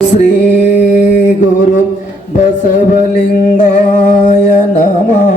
శ్రీ గురు బసవలింగాయ నమః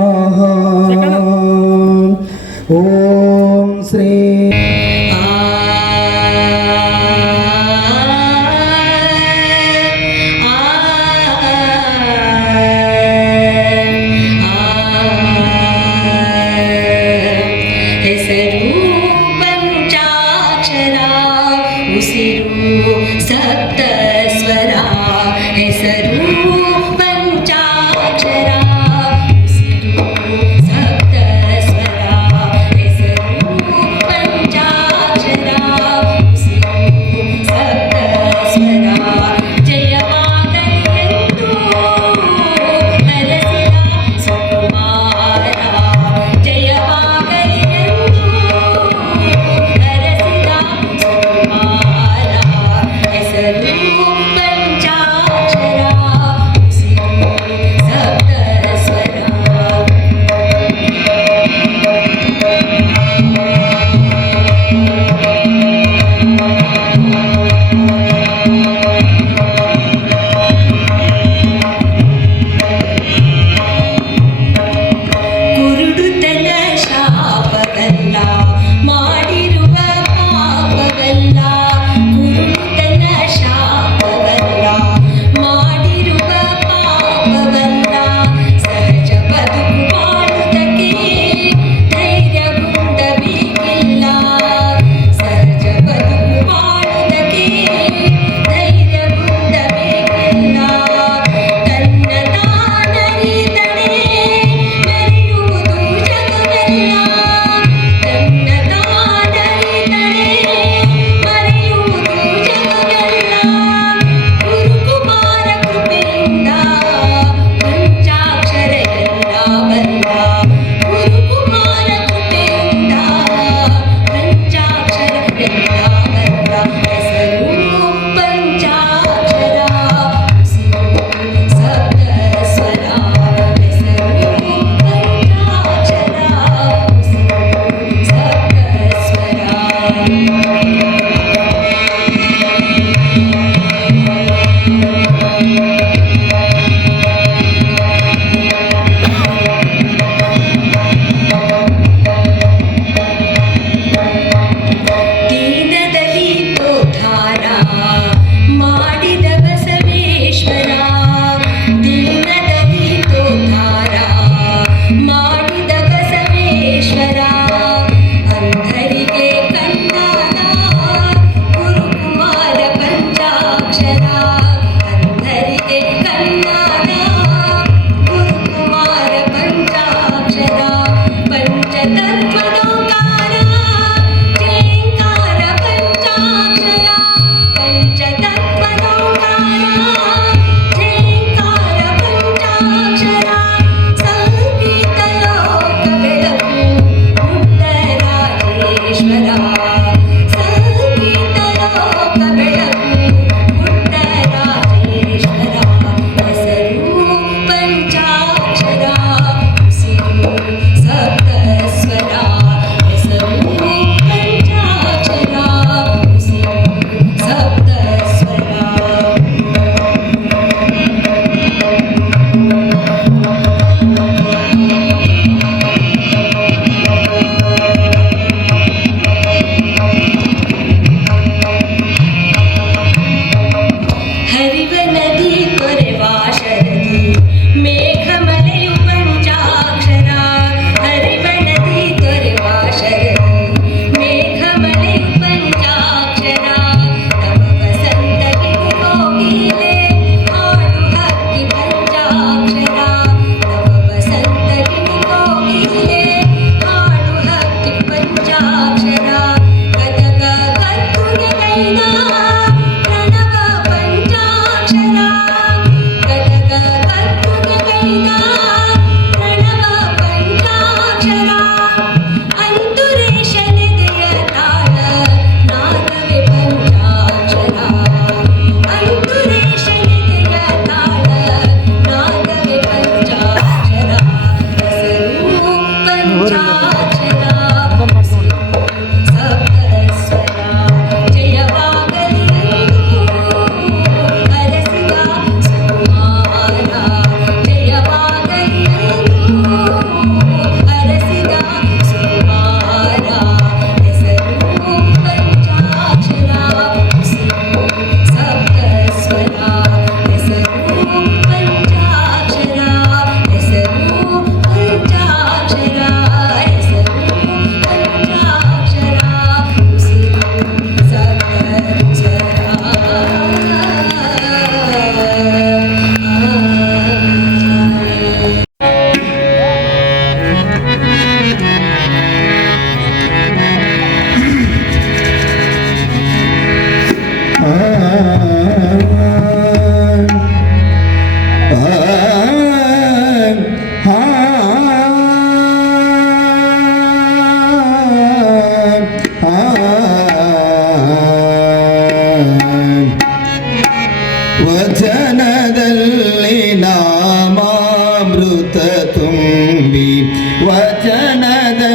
وتنادى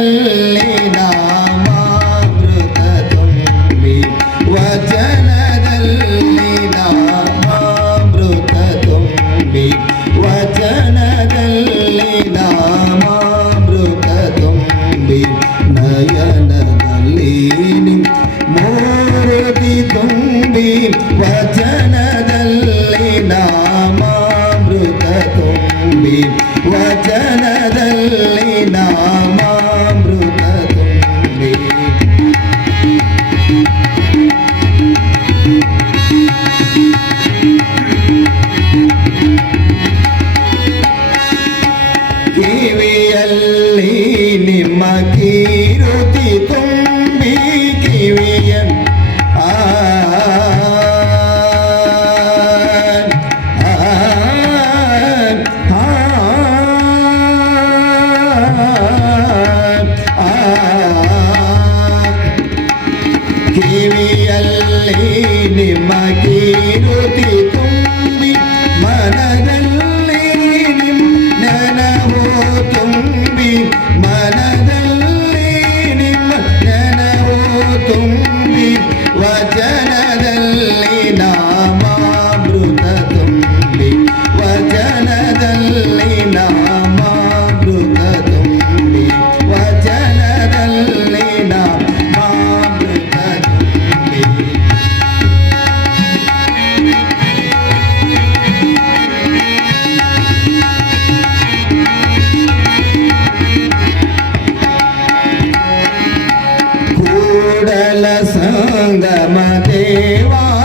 ಕಿವಿಯಲ್ಲಿ ನಿಮ್ಮ ತುಂಬಿ ಮನದಲ್ಲಿ ನೆನವೋ ತುಂಬಿ ಮನದಲ್ಲಿ ನಿಮ್ಮ ತುಂಬಿ ವಚನ தேவா